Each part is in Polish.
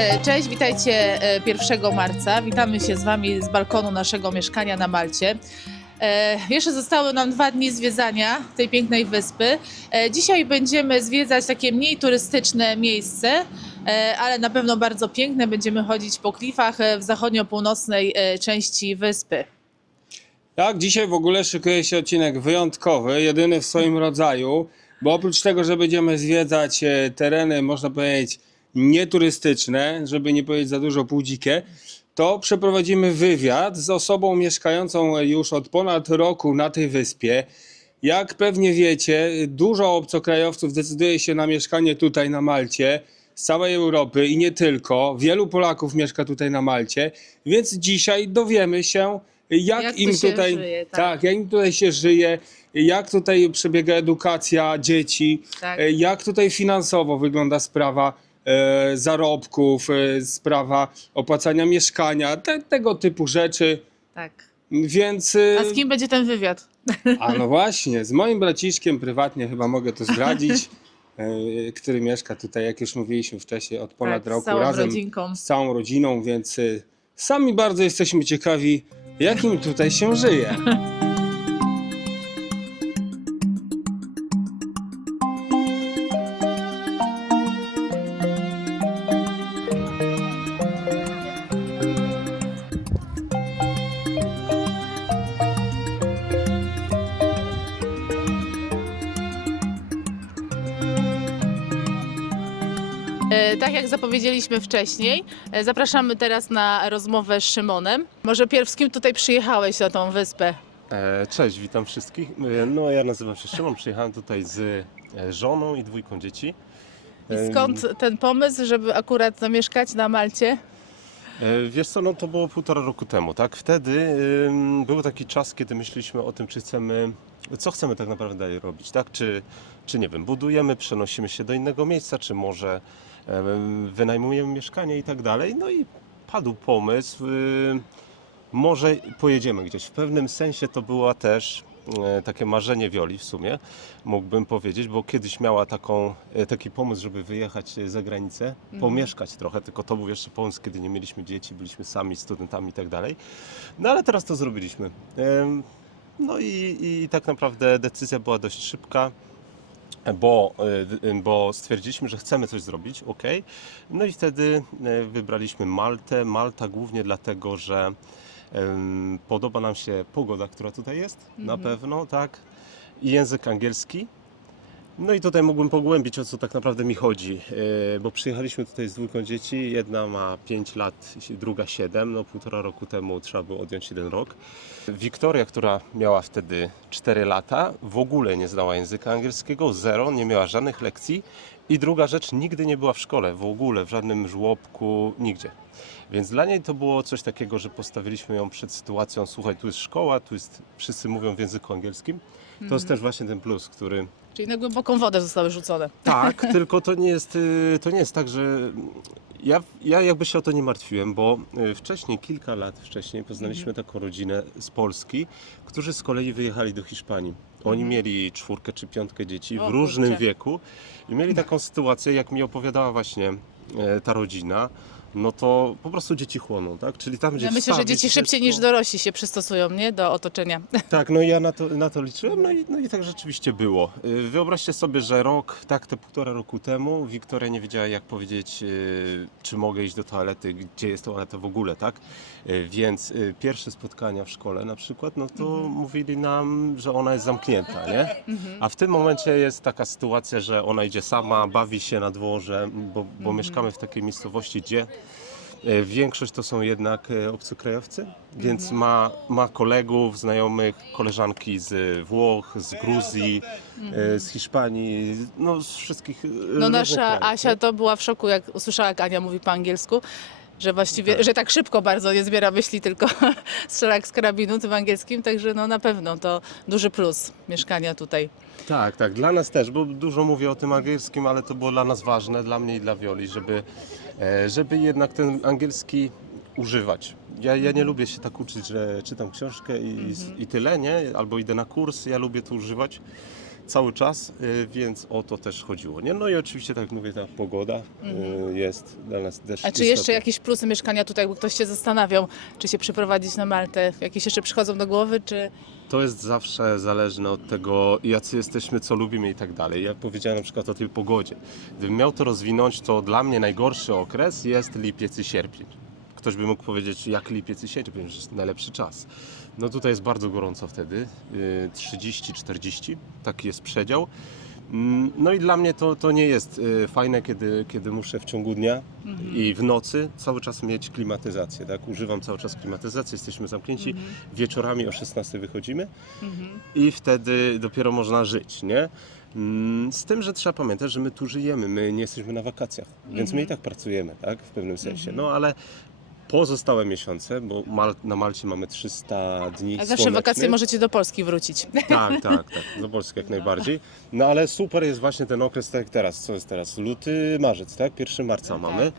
E, Cześć, witajcie e, 1 marca. Witamy się z Wami z balkonu naszego mieszkania na Malcie. E, Jeszcze zostały nam dwa dni zwiedzania tej pięknej wyspy. E, Dzisiaj będziemy zwiedzać takie mniej turystyczne miejsce, e, ale na pewno bardzo piękne. Będziemy chodzić po klifach e, w zachodnio-północnej e, części wyspy. Tak, dzisiaj w ogóle szykuje się odcinek wyjątkowy, jedyny w swoim rodzaju, bo oprócz tego, że będziemy zwiedzać e, tereny, można powiedzieć, nieturystyczne, żeby nie powiedzieć za dużo półdzikie, to przeprowadzimy wywiad z osobą mieszkającą już od ponad roku na tej wyspie. Jak pewnie wiecie, dużo obcokrajowców decyduje się na mieszkanie tutaj na Malcie, z całej Europy i nie tylko. Wielu Polaków mieszka tutaj na Malcie, więc dzisiaj dowiemy się, jak, Jak im tutaj, żyje, tak. tak, jak im tutaj się żyje, jak tutaj przebiega edukacja dzieci, Tak. jak tutaj finansowo wygląda sprawa zarobków, e, sprawa opłacania mieszkania, te, tego typu rzeczy. tak. Więc. e, A z kim będzie ten wywiad? a no właśnie, z moim braciszkiem prywatnie chyba mogę to zdradzić, e, który mieszka tutaj, jak już mówiliśmy wcześniej, od ponad tak, z roku całą razem rodzinką. z całą rodziną, więc e, sami bardzo jesteśmy ciekawi, jak im tutaj się żyje. zapowiedzieliśmy wcześniej, e, zapraszamy teraz na rozmowę z Szymonem. Może pierw z kim tutaj przyjechałeś na tą wyspę? E, Cześć, witam wszystkich. E, No, ja nazywam się Szymon, przyjechałem tutaj z żoną i dwójką dzieci. I skąd ten pomysł, żeby akurat zamieszkać na Malcie? Wiesz co, no to było półtora roku temu, tak? Wtedy ym, był taki czas, kiedy myśleliśmy o tym, czy chcemy, co chcemy tak naprawdę dalej robić, tak? Czy, czy nie wiem, budujemy, przenosimy się do innego miejsca, czy może wynajmujemy mieszkanie i tak dalej. No i padł pomysł, y, może pojedziemy gdzieś. W pewnym sensie to była też e, takie marzenie Wioli w sumie, mógłbym powiedzieć, bo kiedyś miała taką, e, taki pomysł, żeby wyjechać e, za granicę, pomieszkać trochę, tylko to był jeszcze pomysł, kiedy nie mieliśmy dzieci, byliśmy sami studentami i tak dalej. No ale teraz to zrobiliśmy. No i, i tak naprawdę decyzja była dość szybka bo, y, bo stwierdziliśmy, że chcemy coś zrobić, ok. No i wtedy y, wybraliśmy Maltę. Malta głównie dlatego, że podoba nam się pogoda, która tutaj jest, na pewno, tak. I język angielski. No i tutaj mógłbym pogłębić, o co tak naprawdę mi chodzi, y, bo przyjechaliśmy tutaj z dwójką dzieci, jedna ma 5 lat, druga 7, no półtora roku temu trzeba było odjąć jeden rok. Wiktoria, która miała wtedy 4 lata, w ogóle nie znała języka angielskiego, zero, nie miała żadnych lekcji. I druga rzecz, nigdy nie była w szkole, w ogóle, w żadnym żłobku, nigdzie. Więc dla niej to było coś takiego, że postawiliśmy ją przed sytuacją, słuchaj, tu jest szkoła, tu jest, wszyscy mówią w języku angielskim. To jest też właśnie ten plus, który Czyli na głęboką wodę zostały rzucone. tak, tylko to nie jest, y, to nie jest tak, że ja, ja jakby się o to nie martwiłem, bo y, wcześniej, kilka lat wcześniej poznaliśmy taką rodzinę z Polski, którzy z kolei wyjechali do Hiszpanii. Oni mieli czwórkę czy piątkę dzieci O w różnym kurczę. wieku i mieli taką sytuację, jak mi opowiadała właśnie e, ta rodzina, no to po prostu dzieci chłoną, tak? Czyli tam gdzie Ja myślę, że wstawić dzieci szybciej niż dorośli się przystosują, nie? Do otoczenia. tak, no i ja na to, na to liczyłem, no i, no i tak rzeczywiście było. Y, Wyobraźcie sobie, że rok, tak te półtora roku temu, Wiktoria nie wiedziała jak powiedzieć, y, czy mogę iść do toalety, gdzie jest toaleta w ogóle, tak? Y, Więc y, pierwsze spotkania w szkole na przykład, no to mówili nam, że ona jest zamknięta, nie? A w tym momencie jest taka sytuacja, że ona idzie sama, bawi się na dworze, bo, bo mieszkamy w takiej miejscowości, gdzie Większość to są jednak e, obcokrajowcy, więc ma, ma kolegów, znajomych, koleżanki z Włoch, z Gruzji, e, z Hiszpanii, no z wszystkich e, No różnych nasza krajów, Asia nie? to była w szoku, jak usłyszała, jak Ania mówi po angielsku, że właściwie, Tak. że tak szybko bardzo nie zbiera myśli, tylko strzela jak z karabinu tym angielskim, także no na pewno to duży plus mieszkania tutaj. Tak, tak, dla nas też, bo dużo mówię o tym angielskim, ale to było dla nas ważne, dla mnie i dla Wioli, żeby, e, żeby jednak ten angielski używać. Ja, ja nie lubię się tak uczyć, że czytam książkę i, i tyle, nie? Albo idę na kurs, ja lubię to używać. Cały czas, y, więc o to też chodziło. Nie? No i oczywiście, tak jak mówię, ta pogoda y, jest dla nas też Mhm. A czy jeszcze jakieś plusy mieszkania tutaj, jakby ktoś się zastanawiał, czy się przeprowadzić na Maltę? Jakieś jeszcze przychodzą do głowy, czy... To jest zawsze zależne od tego, jacy jesteśmy, co lubimy i tak dalej. Ja powiedziałem na przykład o tej pogodzie. Gdybym miał to rozwinąć, to dla mnie najgorszy okres jest lipiec i sierpień. Ktoś by mógł powiedzieć, jak lipiec i sierpień, że jest najlepszy czas. No tutaj jest bardzo gorąco wtedy, y, 30-40, taki jest przedział. Mm, No i dla mnie to, to nie jest y, fajne, kiedy, kiedy muszę w ciągu dnia i w nocy cały czas mieć klimatyzację. Tak? Używam cały czas klimatyzacji, jesteśmy zamknięci. Wieczorami o 16 wychodzimy i wtedy dopiero można żyć, nie? Mm, Z tym, że trzeba pamiętać, że my tu żyjemy, my nie jesteśmy na wakacjach, więc my i tak pracujemy, tak? W pewnym sensie. No ale pozostałe miesiące, bo Mal na Malcie mamy 300 dni A zawsze słonecznych. wakacje możecie do Polski wrócić. Tak, tak, tak. Do Polski jak najbardziej. No ale super jest właśnie ten okres, tak jak teraz. Co jest teraz? Luty, marzec, tak? 1 marca mamy.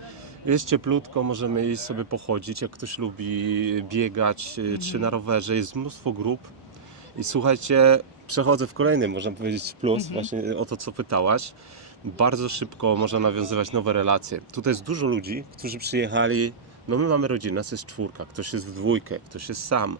Jest cieplutko, możemy iść sobie pochodzić, jak ktoś lubi biegać, y, czy na rowerze. Jest mnóstwo grup. I słuchajcie, przechodzę w kolejny, można powiedzieć, plus, właśnie o to, co pytałaś. Bardzo szybko można nawiązywać nowe relacje. Tutaj jest dużo ludzi, którzy przyjechali. No my mamy rodzinę, nas jest czwórka, ktoś jest w dwójkę, ktoś jest sam.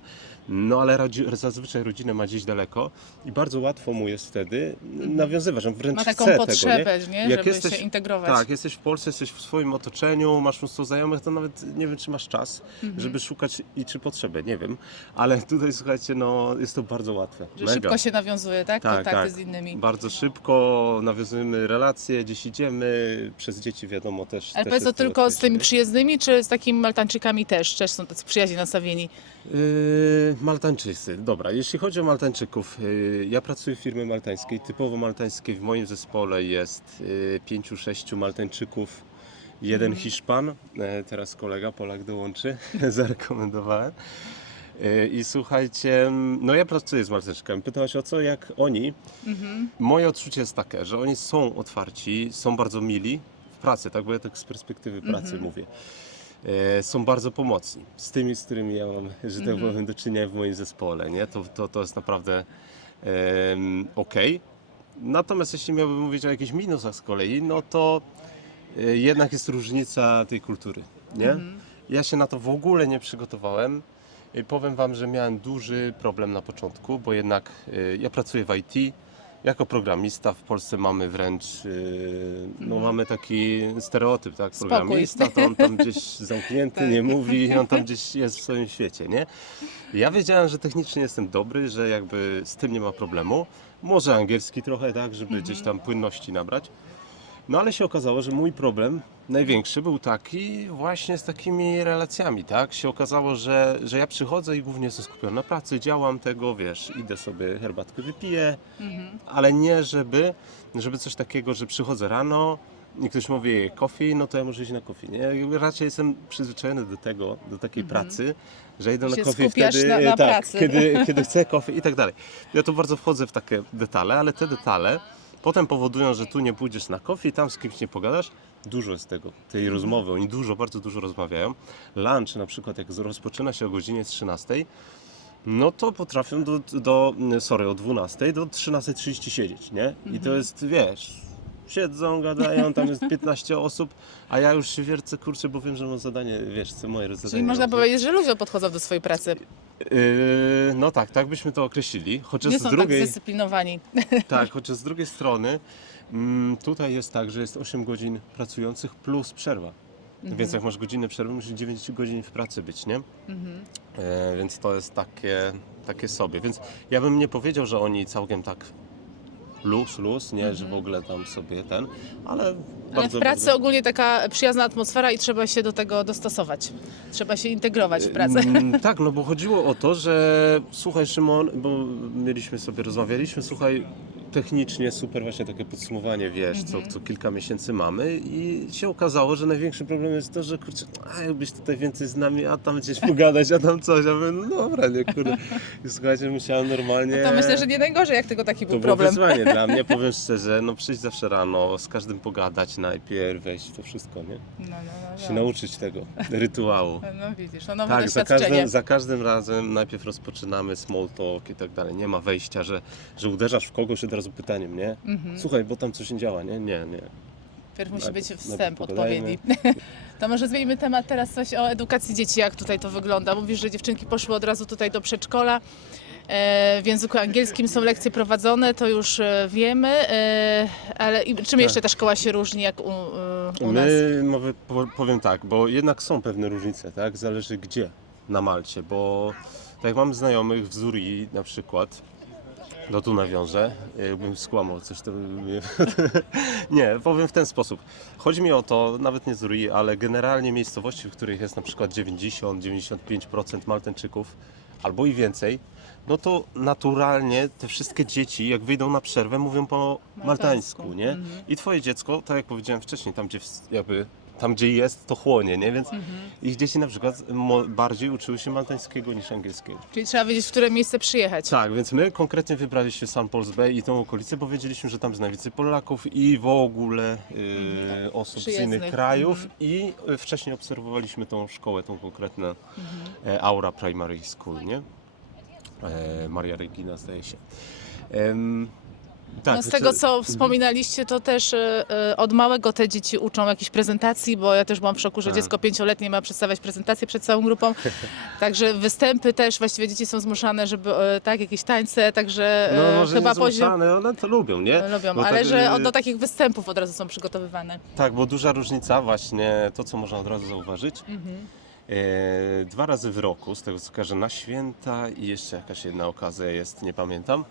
No ale rodzi- zazwyczaj rodzinę ma gdzieś daleko i bardzo łatwo mu jest wtedy nawiązywać, on wręcz Ma taką chce potrzebę, tego, nie? Jak żeby jesteś- się integrować. Tak, jesteś w Polsce, jesteś w swoim otoczeniu, masz mnóstwo znajomych, to nawet nie wiem, czy masz czas, Mhm. żeby szukać i czy potrzebę, nie wiem. Ale tutaj słuchajcie, no jest to bardzo łatwe. Że Mega. szybko się nawiązuje, tak? Tak, Kontakty tak. z innymi. Bardzo szybko nawiązujemy relacje, gdzieś idziemy, przez dzieci wiadomo też. Ale też powiedz to tylko z tymi nie? przyjezdnymi, czy z takimi Maltańczykami też? Też są tacy przyjaźni nastawieni. Yy, Maltańczycy. Dobra, jeśli chodzi o Maltańczyków, yy, ja pracuję w firmie maltańskiej. Typowo maltańskiej w moim zespole jest yy, pięciu, sześciu Maltańczyków, jeden Hiszpan. E, teraz kolega Polak dołączy, zarekomendowałem. Yy, I słuchajcie, no ja pracuję z Maltańczykami. Pytałaś o co, jak oni. Moje odczucie jest takie, że oni są otwarci, są bardzo mili w pracy, tak? Bo ja tak z perspektywy pracy mówię. E, są bardzo pomocni z tymi, z którymi ja mam, że tak powiem, do czynienia w moim zespole, nie? To, to, to jest naprawdę em, okej. Natomiast jeśli miałbym mówić o jakichś minusach z kolei, no to e, jednak jest różnica tej kultury, nie? Ja się na to w ogóle nie przygotowałem. I powiem Wam, że miałem duży problem na początku, bo jednak e, ja pracuję w IT. Jako programista w Polsce mamy wręcz, e, no mamy taki stereotyp, tak? Spokój. Programista to on tam gdzieś zamknięty, nie mówi, on tam gdzieś jest w swoim świecie, nie? Ja wiedziałem, że technicznie jestem dobry, że jakby z tym nie ma problemu. Może angielski trochę, tak, żeby gdzieś tam płynności nabrać. No ale się okazało, że mój problem największy był taki właśnie z takimi relacjami, tak? Się okazało, że, że ja przychodzę i głównie jestem skupiony na pracy, działam tego, wiesz, idę sobie herbatkę wypiję, ale nie żeby, żeby coś takiego, że przychodzę rano i ktoś mówi coffee, no to ja muszę iść na coffee, nie? Raczej jestem przyzwyczajony do tego, do takiej pracy, że idę na skupiasz wtedy, na- na tak, pracy. kiedy, kiedy chcę coffee i tak dalej. Ja tu bardzo wchodzę w takie detale, ale te detale potem powodują, że tu nie pójdziesz na coffee, tam z kimś nie pogadasz. Dużo jest tego, tej rozmowy. Oni dużo, bardzo dużo rozmawiają. Lunch na przykład, jak rozpoczyna się o godzinie 13, no to potrafią do, do sorry, o 12 do 13.30 siedzieć, nie? I to jest, wiesz, siedzą, gadają, tam jest 15 osób, a ja już się wiercę, kurczę, bo wiem, że mam zadanie, wiesz, co moje zadanie. Czyli można powiedzieć, że ludzie podchodzą do swojej pracy. Yy, no tak, tak byśmy to określili. Chociaż Nie z są drugiej, tak zdyscyplinowani. tak, chociaż z drugiej strony mm, tutaj jest tak, że jest 8 godzin pracujących plus przerwa. Więc jak masz godzinę przerwy, musisz 9 godzin w pracy być, nie? E, więc to jest takie, takie sobie. Więc ja bym nie powiedział, że oni całkiem tak luz, luz, nie, że w ogóle tam sobie ten, ale Ale bardzo w pracy bardzo- ogólnie taka przyjazna atmosfera i trzeba się do tego dostosować. Trzeba się integrować w pracę. Mm, tak, no bo chodziło o to, że słuchaj Szymon, bo mieliśmy sobie, rozmawialiśmy, słuchaj, technicznie super właśnie takie podsumowanie, wiesz, Mhm. co, co kilka miesięcy mamy i się okazało, że największym problemem jest to, że kurczę, a jakbyś tutaj więcej z nami, a tam gdzieś pogadać, a tam coś, a my, no dobra, nie, kurde. I słuchajcie, musiałem normalnie... To myślę, że nie najgorzej, jak tylko taki To był było problem. wyzwanie dla mnie, powiem szczerze, no przyjść zawsze rano, z każdym pogadać najpierw, wejść w to wszystko, nie? No, no, no, Się no. nauczyć tego rytuału. no widzisz, no nowe Tak, za każdym, za każdym razem najpierw rozpoczynamy small talk i tak dalej. Nie ma wejścia, że, że uderzasz w kogoś, od razu razu pytaniem, nie? Mhm. Słuchaj, bo tam coś nie działa, nie? Nie, nie. Pierw musi być najpierw wstęp odpowiedni. To może zmienimy temat teraz coś o edukacji dzieci, jak tutaj to wygląda. Mówisz, że dziewczynki poszły od razu tutaj do przedszkola. E, W języku angielskim są lekcje prowadzone, to już e, wiemy, e, ale i- czym jeszcze ta szkoła się różni jak u, u nas? My, może po- powiem tak, bo jednak są pewne różnice, tak? Zależy gdzie na Malcie, bo tak jak mam znajomych w Zurii na przykład, no tu nawiążę, jakbym skłamał coś, to nie, powiem w ten sposób. Chodzi mi o to, nawet nie Zurii, ale generalnie miejscowości, w których jest na przykład 90-95% Maltańczyków, albo i więcej, no to naturalnie te wszystkie dzieci, jak wyjdą na przerwę, mówią po maltańsku, nie? Mhm. I twoje dziecko, tak jak powiedziałem wcześniej, tam gdzie, jakby, tam gdzie jest, to chłonie, nie? Więc Mhm. ich dzieci na przykład mo- bardziej uczyły się maltańskiego niż angielskiego. Czyli trzeba wiedzieć, w które miejsce przyjechać. Tak, więc my konkretnie wybraliśmy St. Paul's Bay i tą okolicę, bo wiedzieliśmy, że tam jest najwięcej Polaków i w ogóle y, osób z Przyjezdnych. innych krajów Mhm. i y, wcześniej obserwowaliśmy tą szkołę, tą konkretną Mhm. e, Aura Primary School, nie? E, Maria Regina zdaje się. Em, tak, no z tego, co wspominaliście, to też e, od małego te dzieci uczą jakichś prezentacji, bo ja też byłam w szoku, że Tak. dziecko pięcioletnie ma przedstawiać prezentację przed całą grupą. Także występy też, właściwie dzieci są zmuszane, żeby e, tak, jakieś tańce, także e, No może chyba nie poziom zmuszane, one to lubią, nie? lubią, Bo ale tak, że y, od- do takich występów od razu są przygotowywane. Tak, bo duża różnica właśnie, to co można od razu zauważyć, Mhm. e, dwa razy w roku, z tego co kojarzę, na święta i jeszcze jakaś jedna okazja jest, nie pamiętam,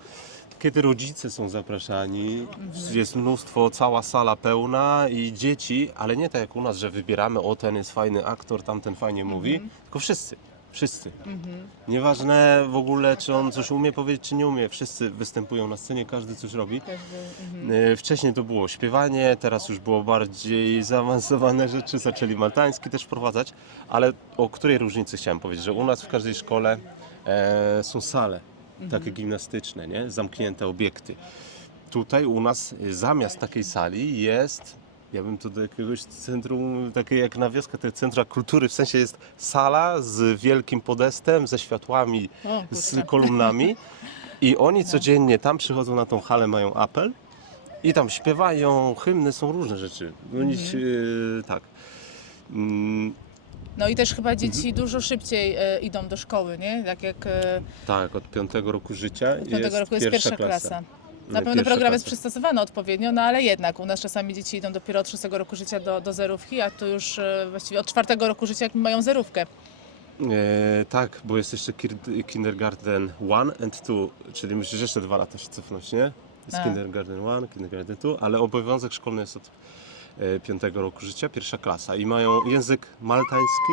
kiedy rodzice są zapraszani, jest mnóstwo, cała sala pełna i dzieci, ale nie tak jak u nas, że wybieramy, o ten jest fajny aktor, tamten fajnie mówi, tylko wszyscy, wszyscy. Mhm. Nieważne w ogóle, czy on coś umie powiedzieć, czy nie umie, wszyscy występują na scenie, każdy coś robi. Mhm. E, Wcześniej to było śpiewanie, teraz już było bardziej zaawansowane rzeczy, zaczęli maltański też wprowadzać, ale o której różnicy chciałem powiedzieć, że u nas w każdej szkole e, są sale takie gimnastyczne, nie? zamknięte obiekty. Tutaj u nas e, zamiast takiej sali jest, ja bym to do jakiegoś centrum, takie jak na wioskę, te centra kultury, w sensie jest sala z wielkim podestem, ze światłami, O, z kolumnami i oni codziennie tam przychodzą na tą halę, mają apel i tam śpiewają, hymny, są różne rzeczy. Oni się, tak. Mm, No i też chyba dzieci dużo szybciej e, idą do szkoły, nie? Tak jak e, tak, od piątego roku życia od piątego roku jest pierwsza klasa. Na pewno Pierwsza program jest klasa. przystosowany odpowiednio, no ale jednak u nas czasami dzieci idą dopiero od szóstego roku życia do, do zerówki, a tu już e, właściwie od czwartego roku życia jak mają zerówkę. E, tak, bo jest jeszcze kindergarten 1 and 2, czyli musisz jeszcze dwa lata się cofnąć, nie? Jest A. kindergarten 1, kindergarten 2, ale obowiązek szkolny jest od e, piątego roku życia, pierwsza klasa. I mają język maltański,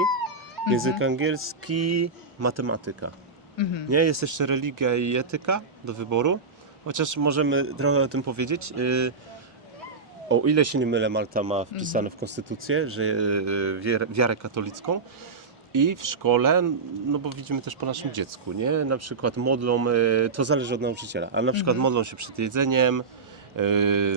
język angielski, matematyka. Mhm. Nie, jest jeszcze religia i etyka do wyboru, chociaż możemy trochę o tym powiedzieć. Y, O ile się nie mylę, Malta ma wpisane w konstytucję, że y, wiarę katolicką i w szkole, no bo widzimy też po naszym dziecku, nie? Na przykład modlą, y, to zależy od nauczyciela, ale na przykład modlą się przed jedzeniem.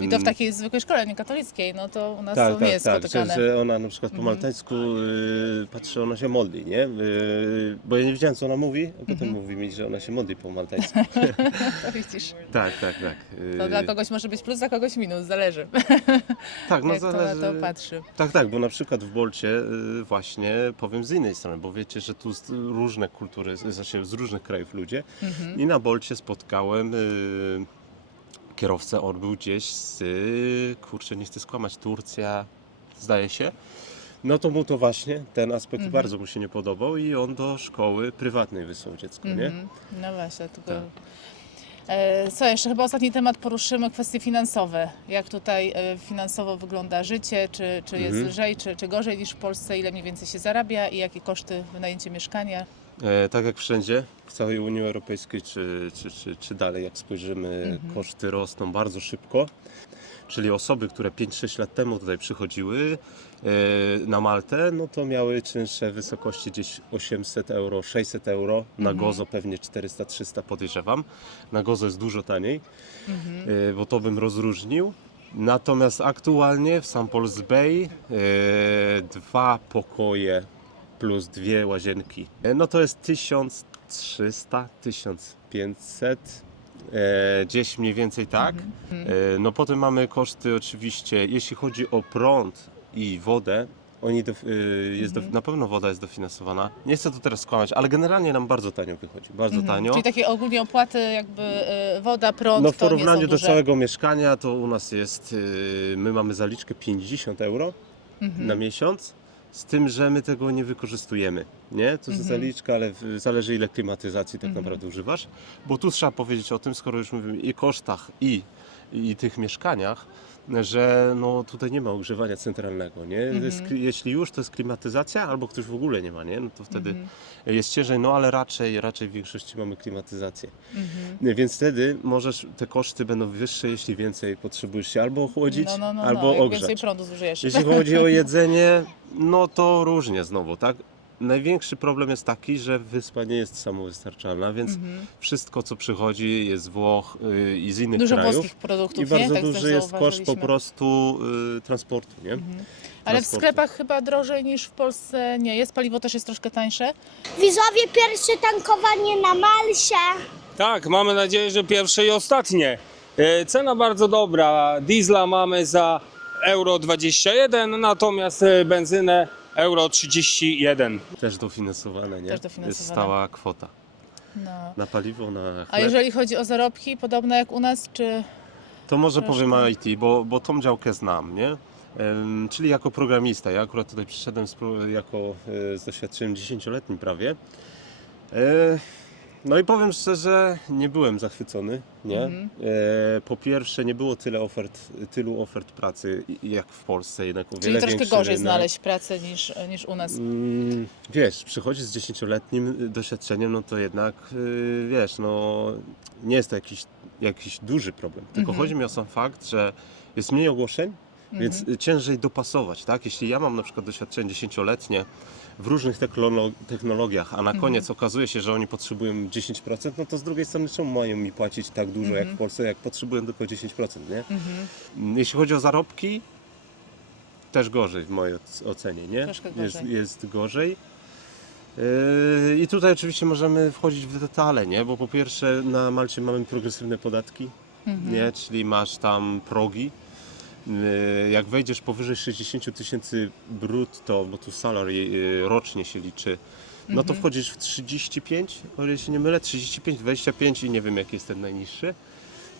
I to w takiej zwykłej szkole, nie katolickiej, no to u nas tak, to tak, nie jest tak, że, spotykane. że ona na przykład po maltańsku y, patrzy, ona się modli, nie? Y, bo ja nie wiedziałem, co ona mówi, a potem mówi mi, że ona się modli po maltańsku. To widzisz. tak, tak, tak. To dla kogoś może być plus, dla kogoś minus, zależy. tak, no jak to zależy. to patrzy. Tak, tak, bo na przykład w Bolcie y, właśnie powiem z innej strony, bo wiecie, że tu z różne kultury, z- znaczy z różnych krajów ludzie Mhm. i na Bolcie spotkałem y, kierowcę, on był gdzieś z, kurczę, nie chcę skłamać, Turcja, zdaje się. No to mu to właśnie, ten aspekt Mhm. bardzo mu się nie podobał i on do szkoły prywatnej wysłał dziecko, nie? Mhm. No właśnie, tylko... Tak. E, Co jeszcze? Chyba ostatni temat poruszymy, kwestie finansowe. Jak tutaj e, finansowo wygląda życie, czy, czy jest Mhm. lżej, czy, czy gorzej niż w Polsce, ile mniej więcej się zarabia i jakie koszty wynajęcia mieszkania. E, tak jak wszędzie, w całej Unii Europejskiej, czy, czy, czy, czy dalej, jak spojrzymy, koszty rosną bardzo szybko. Czyli osoby, które 5-6 lat temu tutaj przychodziły e, na Maltę, no to miały czynsze w wysokości gdzieś 800 euro, 600 euro. Na Gozo pewnie 400-300 podejrzewam. Na Gozo jest dużo taniej, e, bo to bym rozróżnił. Natomiast aktualnie w St. Paul's Bay dwa pokoje plus dwie łazienki. E, No to jest 1300, 1500 E, gdzieś mniej więcej tak. E, no potem mamy koszty oczywiście, jeśli chodzi o prąd i wodę, oni do, e, jest do, na pewno woda jest dofinansowana. Nie chcę tu teraz skłamać, ale generalnie nam bardzo tanio wychodzi, bardzo Mhm. tanio. Czyli takie ogólnie opłaty jakby y, woda, prąd No w to nie porównaniu są do duże. całego mieszkania to u nas jest, e, my mamy zaliczkę 50 euro Mhm. na miesiąc, z tym, że my tego nie wykorzystujemy. Nie? To jest Mhm. zaliczka, ale zależy ile klimatyzacji tak Mhm. naprawdę używasz. Bo tu trzeba powiedzieć o tym, skoro już mówimy i kosztach, i, i tych mieszkaniach, że no tutaj nie ma ogrzewania centralnego. Nie? Mhm. Jest, jeśli już, to jest klimatyzacja, albo ktoś w ogóle nie ma, nie? no to wtedy Mhm. jest ciężej, no ale raczej, raczej w większości mamy klimatyzację. Mhm. Więc wtedy możesz, te koszty będą wyższe, jeśli więcej potrzebujesz się albo ochłodzić, No, no, no, albo no, ogrzać. więcej prądu zużyjesz. Jeśli chodzi o jedzenie, no to różnie znowu, tak? Największy problem jest taki, że wyspa nie jest samowystarczalna, więc Mhm. wszystko co przychodzi jest z Włoch y, i z innych Dużo krajów. włoskich produktów, I bardzo nie? Tak duży jest koszt po prostu y, transportu, nie? Mhm. Ale w sklepach chyba drożej niż w Polsce nie jest. Paliwo też jest troszkę tańsze. Widzowie, pierwsze tankowanie na Malsie. Tak, mamy nadzieję, że pierwsze i ostatnie. E, Cena bardzo dobra. Diesla mamy za euro 21, natomiast e, benzynę euro 31. Też dofinansowane, nie? Też dofinansowane. Jest stała kwota. No. Na paliwo, na chleb. A jeżeli chodzi o zarobki, podobne jak u nas, czy... To może powiem o IT, bo, bo tą działkę znam, nie? Czyli jako programista. Ja akurat tutaj przyszedłem z, pro- jako, e, z doświadczeniem 10-letnim prawie. E, no i powiem szczerze, nie byłem zachwycony, nie? Mhm. E, po pierwsze, nie było tyle ofert, tylu ofert pracy jak w Polsce, jednak o Czyli wiele troszkę większy gorzej rynek. znaleźć pracę niż, niż u nas. Mm, wiesz, przychodzisz z 10-letnim doświadczeniem, no to jednak, y, wiesz, no nie jest to jakiś, jakiś duży problem. Tylko Mhm. chodzi mi o sam fakt, że jest mniej ogłoszeń, więc y, ciężej dopasować, tak? Jeśli ja mam na przykład doświadczenie 10-letnie w różnych technolo- technologiach, a na koniec okazuje się, że oni potrzebują 10%, no to z drugiej strony czemu mają mi płacić tak dużo jak w Polsce, jak potrzebują tylko 10%, nie? Mhm. Jeśli chodzi o zarobki, też gorzej w mojej oc- ocenie, nie? Troszkę Jest, gorzej. jest gorzej. Yy, I tutaj oczywiście możemy wchodzić w detale, nie? Bo po pierwsze na Malcie mamy progresywne podatki, Mhm. nie? Czyli masz tam progi. Yy, Jak wejdziesz powyżej 60 000 tysięcy brutto, bo tu salary yy, rocznie się liczy, no to Mhm. wchodzisz w 35, o ile się nie mylę, 35, 25 i nie wiem jaki jest ten najniższy,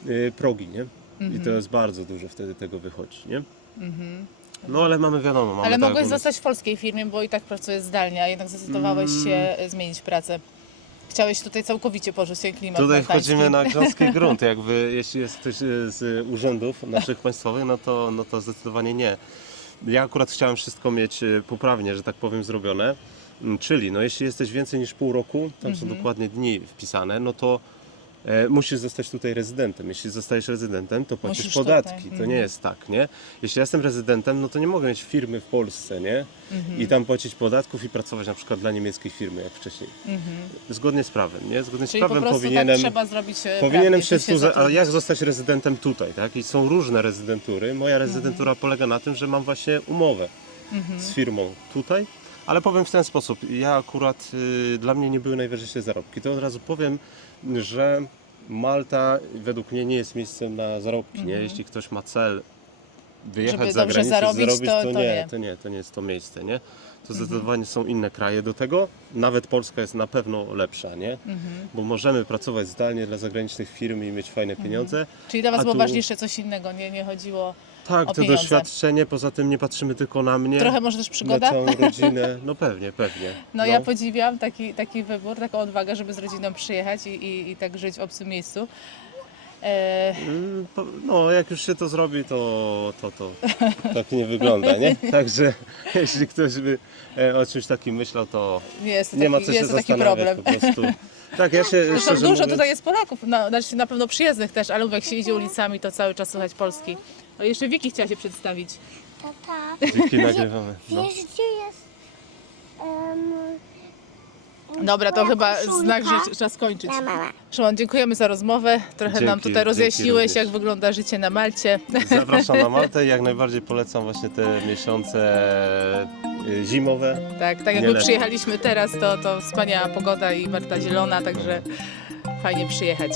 yy, progi, nie? I Mhm. to jest bardzo dużo wtedy tego wychodzi, nie? No ale mamy wiadomo, mamy Ale tak, mogłeś zostać w polskiej firmie, bo i tak pracujesz zdalnie, a jednak zdecydowałeś Mm. się e, zmienić pracę. Chciałeś tutaj całkowicie porzucić ten klimat Tutaj maltański. wchodzimy na grząski grunt, jakby jeśli jest ktoś e, z urzędów naszych państwowych, no to, no to zdecydowanie nie. Ja akurat chciałem wszystko mieć e, poprawnie, że tak powiem, zrobione. Mm, Czyli, no jeśli jesteś więcej niż pół roku, tam są dokładnie dni wpisane, no to e, musisz zostać tutaj rezydentem. Jeśli zostajesz rezydentem, to płacisz Musisz podatki. tutaj, To mhm. nie jest tak, nie? Jeśli ja jestem rezydentem, no to nie mogę mieć firmy w Polsce, nie? Mhm. I tam płacić podatków i pracować na przykład dla niemieckiej firmy, jak wcześniej. Zgodnie z prawem, nie? Zgodnie z Mhm. Czyli po prawem prostu powinienem... tak trzeba zrobić e, Powinienem prawnie, się tu tu, za- a zatrudnić. jak zostać rezydentem tutaj, tak? I są różne rezydentury. Moja Mhm. rezydentura polega na tym, że mam właśnie umowę Mhm. z firmą tutaj, ale powiem w ten sposób. Ja akurat, y, dla mnie nie były najważniejsze zarobki. To od razu powiem, że Malta według mnie nie jest miejscem na zarobki, nie? Jeśli ktoś ma cel wyjechać Mhm. Żeby za dobrze granicę, zarobić, zarobić, to- to, to nie, nie. to nie, to nie jest to miejsce, nie? To zdecydowanie są inne kraje do tego. Nawet Polska jest na pewno lepsza, nie? Mhm. Bo możemy pracować zdalnie dla zagranicznych firm i mieć fajne pieniądze. Czyli dla Was A było tu- ważniejsze coś innego, nie, nie chodziło... Tak, o to pieniądze. doświadczenie, poza tym nie patrzymy tylko na mnie, Trochę może też na przygoda? całą rodzinę. No pewnie, pewnie. No, ja podziwiam taki, taki wybór, taką odwagę, żeby z rodziną przyjechać i, i, i tak żyć w obcym miejscu. E, Mm, No, jak już się to zrobi, to, to, to tak nie wygląda, nie? Także jeśli ktoś by e, o czymś takim myślał, to nie jest to nie taki, ma co nie się jest taki problem. po prostu. Tak, ja się Zresztą dużo mówiąc, tutaj jest Polaków, na, znaczy na pewno przyjezdnych też, ale jak się idzie ulicami, to cały czas słychać Polski. O, jeszcze Wiki chciała się przedstawić. Tata, Wiki nagrywamy. No. wiesz gdzie jest... Um, Dobra, to Moja chyba koszulka? znak, że trzeba skończyć. na mama. Szymon, dziękujemy za rozmowę. Trochę nam Dzięki, tutaj dzięki rozjaśniłeś, również. jak wygląda życie na Malcie. Zapraszam na Maltę i jak najbardziej polecam właśnie te miesiące e, zimowe. Tak, tak jak Nie my lepiej. przyjechaliśmy teraz, to, to wspaniała pogoda i Marta zielona, także fajnie przyjechać.